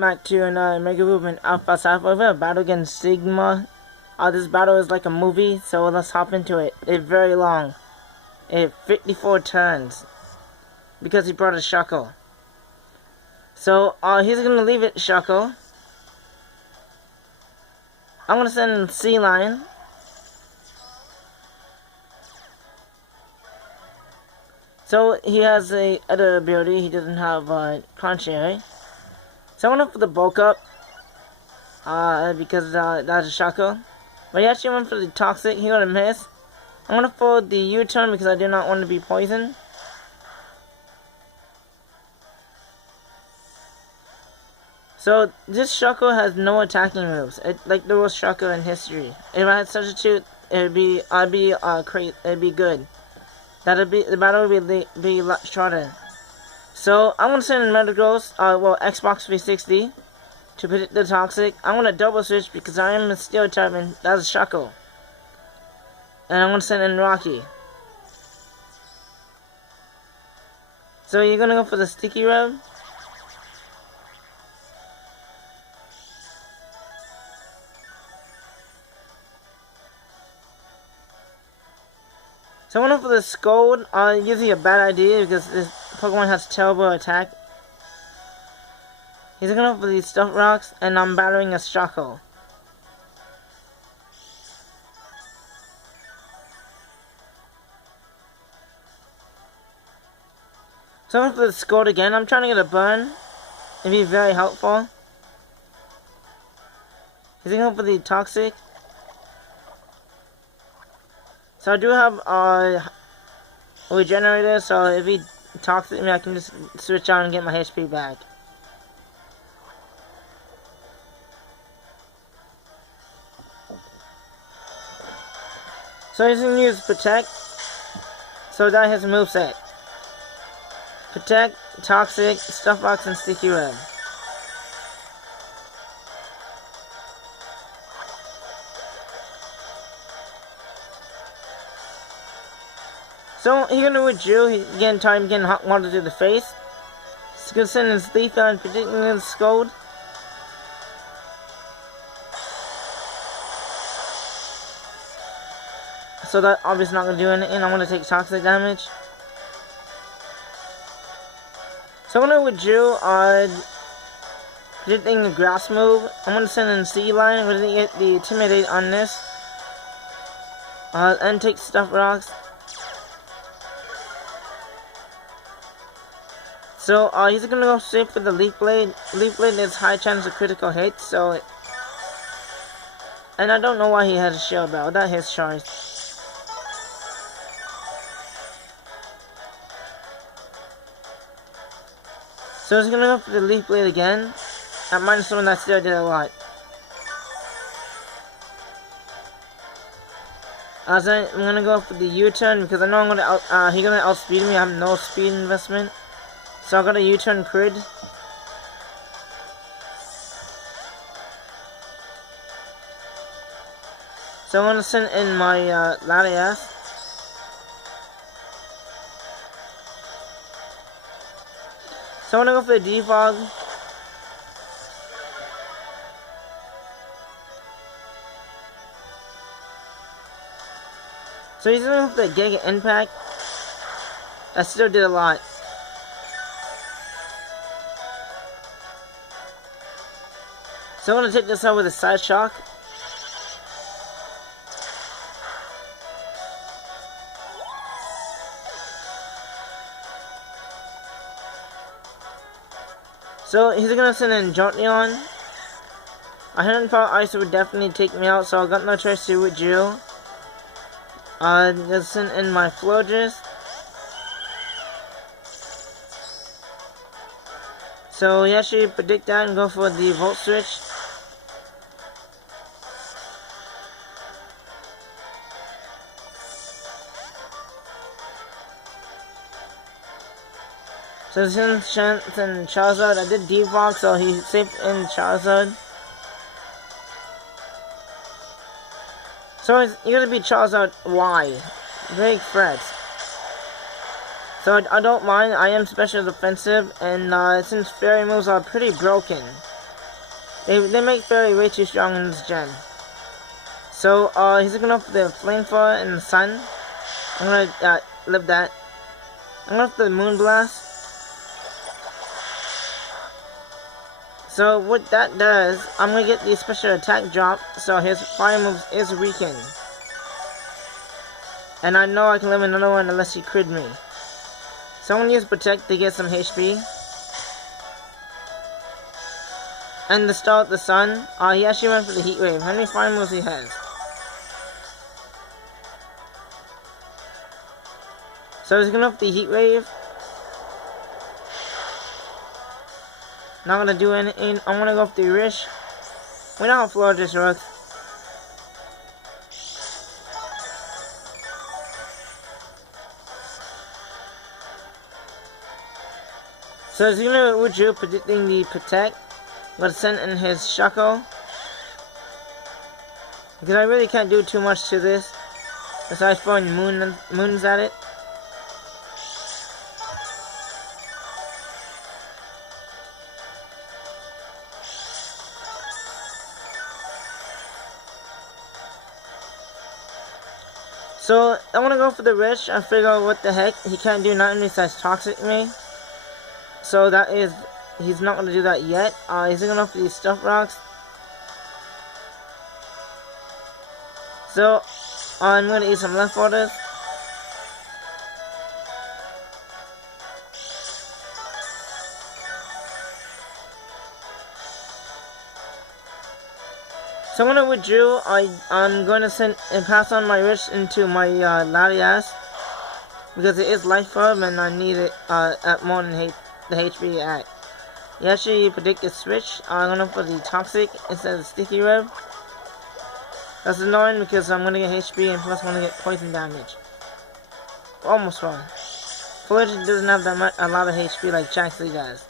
back to another Mega Movement Alpha Cypher. We have a battle against Sigma. This battle is like a movie, so let's hop into it. It's very long. It's 54 turns. Because he brought a Shuckle. So, he's gonna leave it Shuckle. I'm gonna send in Sea Lion. So, he has a other ability. He doesn't have, Contrary. So I'm gonna put the bulk up, because that's a Shuckle. But he actually went for the Toxic, he got a miss. I'm gonna fold the U-turn because I do not want to be poisoned. So this Shuckle has no attacking moves, like the worst Shuckle in history. If I had Substitute, it'd be good. The battle would be a lot shorter. So, I'm gonna send in Metagross, Xbox 360 to predict the Toxic. I'm gonna double switch because I am a Steel type and that's a Shuckle. And I'm gonna send in Rocky. So, you're gonna go for the Sticky Rub. So, I'm gonna go for the Scold. Usually a bad idea because this Pokemon has terrible attack. He's gonna go for these Stuffed Rocks, and I'm battering a Shuckle. So I'm going for the Scold again. I'm trying to get a burn. It'd be very helpful. He's gonna go for the Toxic. So I do have a Regenerator, so if he Toxic me, I can just switch on and get my HP back. So he's gonna use Protect. So that his moveset. Protect, Toxic, Stuff Box, and Sticky Web. So he's gonna withdraw. He's getting tired of getting hot water to the face. He's gonna send his Leaf out and predicting his Scold. So that obviously not gonna do anything. I'm gonna take Toxic damage. So I'm gonna withdraw predicting the Grass move. I'm gonna send in Sea Lion. I'm gonna get the Intimidate on this. And take Stuff Rocks. So, he's gonna go straight for the Leaf Blade. Leaf Blade has high chance of critical hits, so... And I don't know why he has a Shield Bell. That his choice. So he's gonna go for the Leaf Blade again. At -1, that still did a lot. I'm gonna go for the U-turn because I know he's gonna outspeed me. I have no speed investment. So I got a U-turn crit. So I'm gonna send in my Latias. So I'm gonna go for the Defog. So he's gonna go for the Giga Impact. That still did a lot. So I'm gonna take this out with a Side Shock. So he's gonna send in Jolteon. 100 power ice would definitely take me out, so I got no choice to withdraw. Just send in my Florges. So he actually predict that and go for the Volt Switch. So since Chance and Charizard, I did Defog, so he's safe in Charizard. So you're gonna be Charizard Y. Big threats. So I don't mind, I am special defensive, and since fairy moves are pretty broken, They make fairy way too strong in this gen. So, he's looking up for the Flamethrower and the Sun. I'm gonna, live that. I'm going for the Moonblast. So, what that does, I'm gonna get the special attack drop, so his fire moves is weakened. And I know I can live another one unless he crit me. So I'm gonna use Protect to get some HP. And to start the Sun, he actually went for the Heat Wave. How many fire moves he has? So he's gonna go for the Heat Wave. Not gonna do anything. I'm gonna go for the Rish. We know how Flora just works. So he's gonna withdraw, predicting the Protect. I'm gonna send in his Shaco. Because I really can't do too much to this. Besides throwing moons at it. So, I'm gonna go for the Rich and figure out what the heck. He can't do nothing besides Toxic me. So that is, he's not gonna do that yet. He's gonna go for these Stuff Rocks. So, I'm gonna eat some leftovers. So I'm gonna withdraw. I'm going to send and pass on my wish into my Latias because it is life orb and I need it at more than the HP at. You actually predict a switch. I'm gonna put the Toxic instead of Sticky Web. That's annoying because I'm gonna get HP and plus I'm gonna get poison damage. Almost wrong. Collision doesn't have that much, a lot of HP like Chaxley does.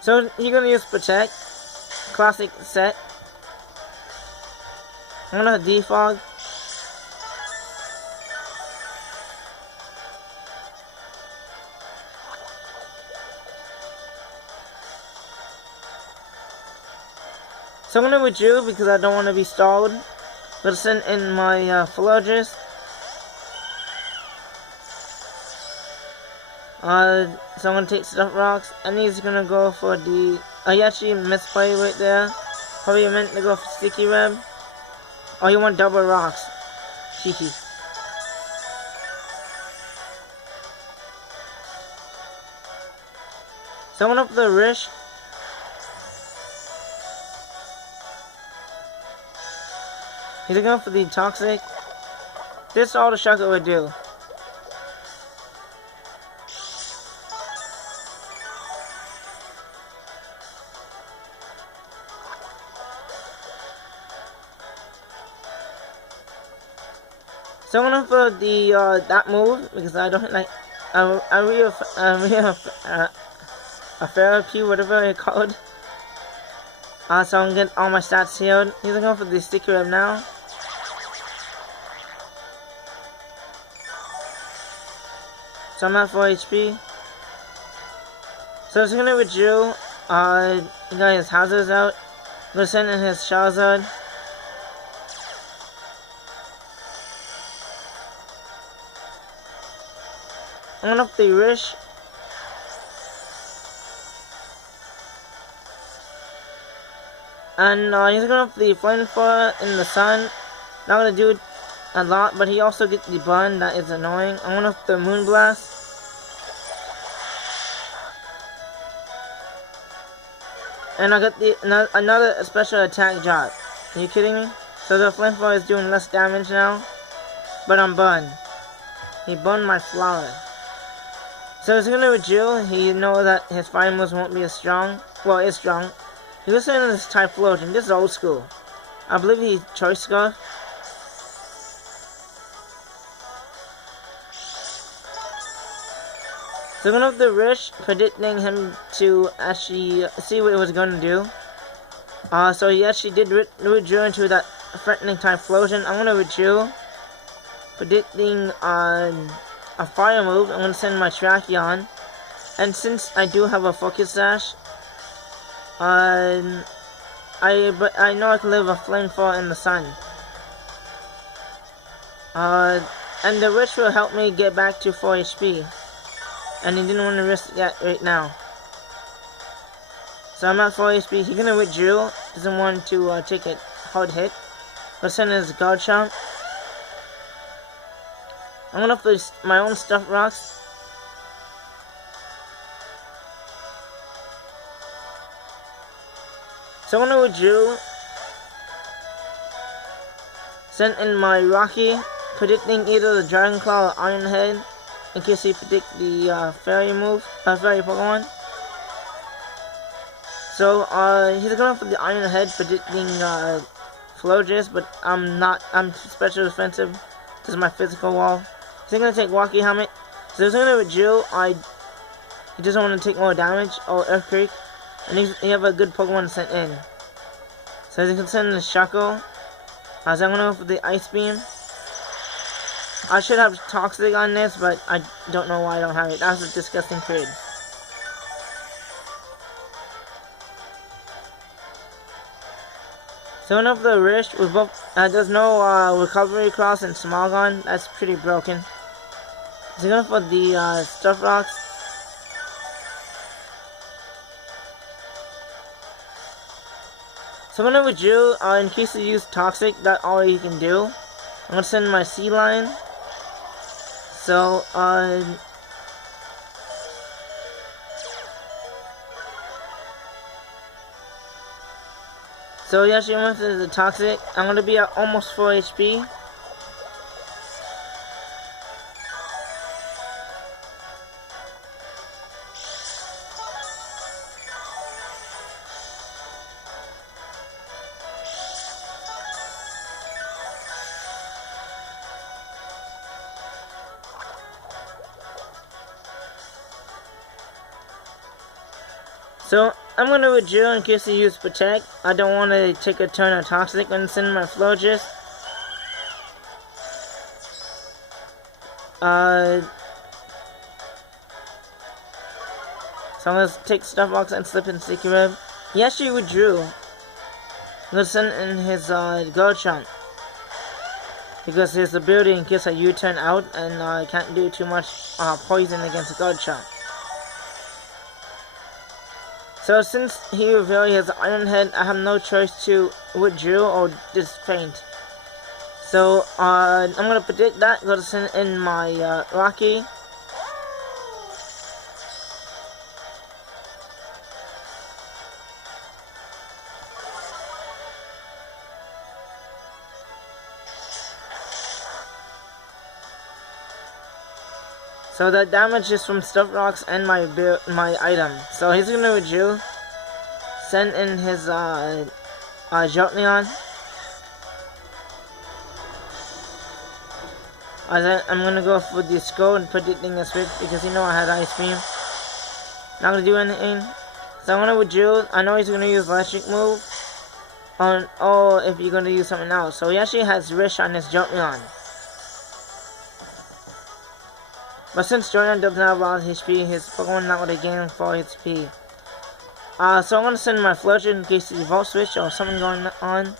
So you're gonna use Protect, classic set. I'm gonna defog. So I'm gonna withdraw because I don't want to be stalled. I'm gonna send in my Philodrus. So I'm gonna take Stuff Rocks, and he's gonna go for the. He actually misplay right there. Probably meant to go for Sticky Web. Oh, he want double rocks. Cheeky. So I'm gonna up the Rish. He's going for the Toxic. This is all the Shaco would do. So I'm gonna for the that move because I don't like a therapy, whatever it's called. So I'm getting all my stats healed. He's going for the Sticky Web now. So I'm at 4 HP. So he's gonna withdraw. He got his hazards out. I'm gonna send in his Charizard. I'm gonna up the Rish. And he's gonna up the Flamethrower in the Sun. Not gonna do a lot, but he also gets the Bun, that is annoying. I'm gonna up the Moonblast. And I got the another special attack drop. Are you kidding me? So the Flamethrower is doing less damage now. But I'm Bun. He burned my flower. So he's gonna withdraw. He knows that his fire moves won't be as strong. Well, it's strong. He's listening to this Typhlosion. This is old school. I believe he's Choice Scarf. So I'm gonna have the Rish, predicting him to actually see what it was gonna do. So he actually did withdraw into that threatening Typhlosion. I'm gonna withdraw, predicting a fire move, I'm gonna send my Tracheon. And since I do have a Focus Sash, I know I can live a Flamethrower in the sun. And the Witch will help me get back to 4 HP. And he didn't want to risk that right now. So I'm at 4 HP. He's gonna withdraw. Doesn't want to take a hard hit. Let's send his Guard Chomp. I'm gonna play my own Stuffed Rocks. So I'm gonna withdraw. Send in my Rocky, predicting either the Dragon Claw or Iron Head, in case he predict the Fairy Pokemon. So he's going for the Iron Head, predicting Flowjist, but I'm special defensive. This is my physical wall. He's gonna take Walkie Helmet. So he's gonna withdraw. He doesn't want to take more damage or Earthquake, and he have a good Pokemon sent in. So he can send in the Shaco. So I'm gonna go for the Ice Beam. I should have Toxic on this, but I don't know why I don't have it. That's a disgusting trade. So enough the wrist with both. There's no recovery cross and Smogon. That's pretty broken. So going for the Stuffed Rocks. So I'm gonna withdraw in case you use Toxic. That's all you can do. I'm gonna send my Sea Lion. So so yeah, she went to the Toxic. I'm gonna be at almost 4 HP. So I'm gonna withdraw in case you use Protect. I don't want to take a turn of Toxic and send my Flowjist. So I'm gonna take Stuffed Rocks and slip in Sticky Web. He actually withdrew. I'm gonna send in his Guard Chomp, because his ability in case I U-turn out and I can't do too much poison against Guard Chomp. So since he revealed his Iron Head, I have no choice to withdraw or just faint. So I'm gonna predict that. Go to send in my Rocky. So that damage is from Stuffed Rocks and my item. So he's gonna withdraw. Send in his Jolteon. I'm gonna go for the Skull and predicting a Switch because you know I had Ice Beam. Not gonna do anything. So I'm gonna withdraw. I know he's gonna use Electric move. Or if you're gonna use something else. So he actually has Wish on his Jolteon. But since Jordan doesn't have a lot of HP, his Pokemon not going to gain 4 HP. So I'm going to send my Fletcher in case the Volt Switch or something going on.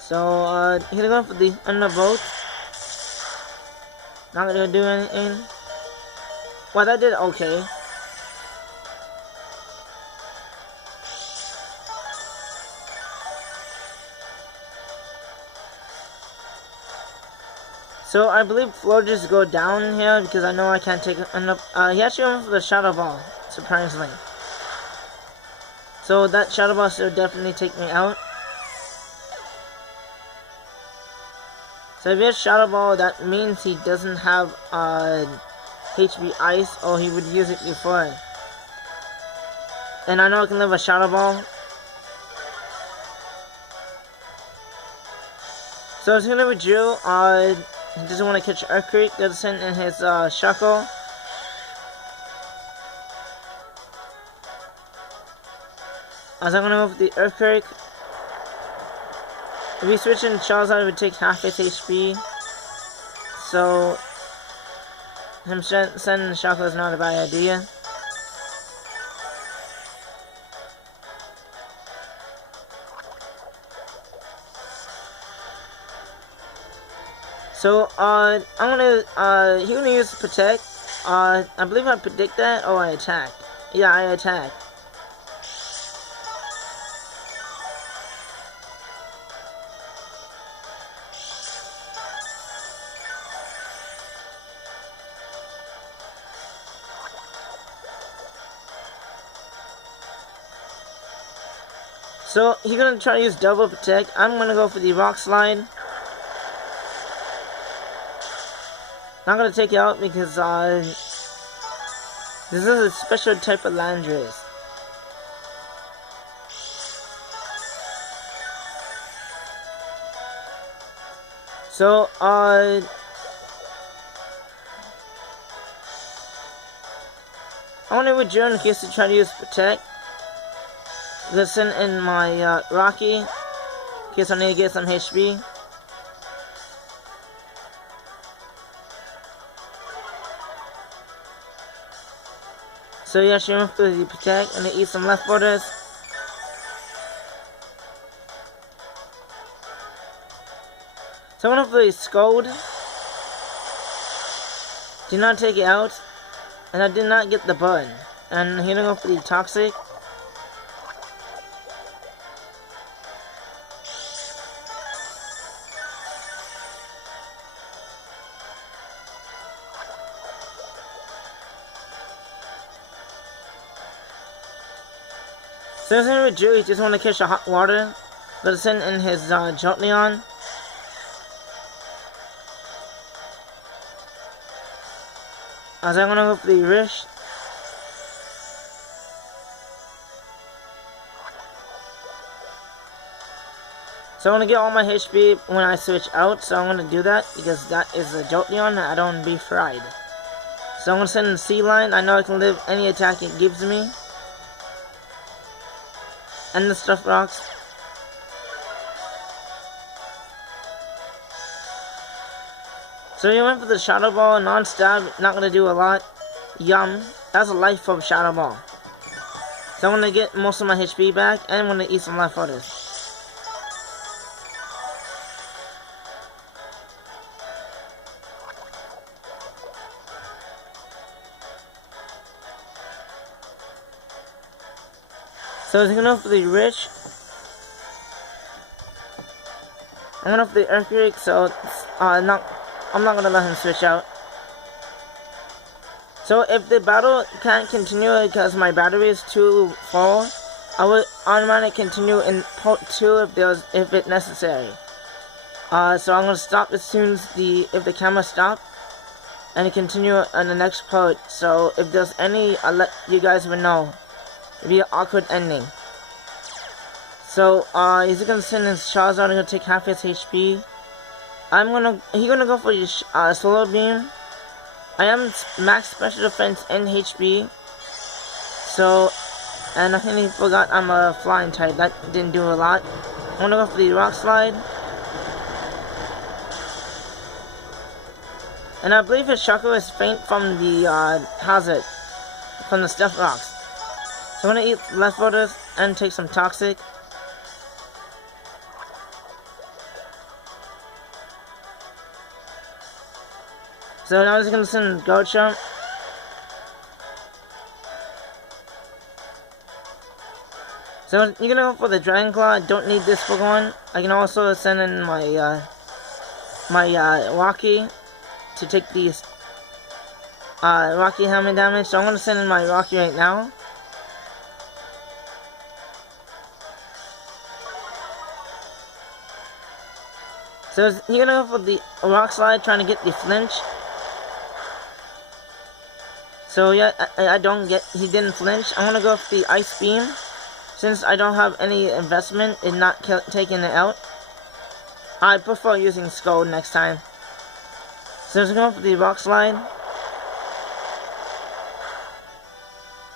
So he's going for the Undervolt. Not going to do anything. Well, that did okay. So I believe Flowjist go down here because I know I can't take enough. He actually went for the Shadow Ball, surprisingly. So that Shadow Ball should definitely take me out. So if he has Shadow Ball, that means he doesn't have HB Ice, or he would use it before. And I know I can live a Shadow Ball. So I was gonna withdraw. He doesn't want to catch Earthquake. Gonna send in his Shaco. As I'm gonna go for the Earthquake. If we switch in Charizard, it would take half its HP. So, him sending Shaco is not a bad idea. So, I'm gonna, he's gonna use Protect. I believe I predict that. Oh, I attacked. Yeah, I attacked. So, he's gonna try to use Double Protect. I'm gonna go for the Rock Slide. Not gonna take it out because this is a special type of Landorus. So I'm gonna withdraw in case to try to use Protect. Listen in my Rocky in case I need to get some HP. So yeah, she went for the Protect and to eat some leftovers. So I'm gonna play Scold. Did not take it out. And I did not get the button. And here to go for the Toxic. So this with Joey just want to catch the hot water. Let us in his Jolteon. As I'm gonna go for the Rish. So I'm gonna get all my HP when I switch out. So I'm gonna do that because that is a Jolteon and I don't want to be fried. So I'm gonna send in Sea Line. I know I can live any attack it gives me. And the Stuff Rocks. So he went for the Shadow Ball, non-stab, not gonna do a lot. Yum. That's a life of Shadow Ball. So I'm gonna get most of my HP back, and I'm gonna eat some leftovers. So he's gonna go for the Rich. I'm gonna go for the Earthquake, so I'm not gonna let him switch out. So if the battle can't continue because my battery is too full, I would automatically continue in part 2 if it's necessary. So I'm gonna stop as soon as if the camera stops, and continue on the next part. So if there's any, I'll let you guys know. It'll be an awkward ending. So he's gonna send his Charizard and gonna take half his HP. He's gonna go for his Solar Beam. I am max special defense and HP. So, and I think he forgot I'm a flying type. That didn't do a lot. I'm gonna go for the Rock Slide. And I believe his Shaco is faint from the hazard, from the Stuff Rocks. So I'm gonna eat leftovers and take some Toxic. So now I'm just gonna send Garchomp. So you're gonna go for the Dragon Claw. I don't need this Pokemon. I can also send in my Rocky to take these Rocky helmet damage. So I'm gonna send in my Rocky right now. So you're gonna go for the Rock Slide, trying to get the flinch. So yeah, he didn't flinch. I'm gonna go for the Ice Beam, since I don't have any investment in not taking it out. I prefer using Scold next time. So let's go for the Rock Slide.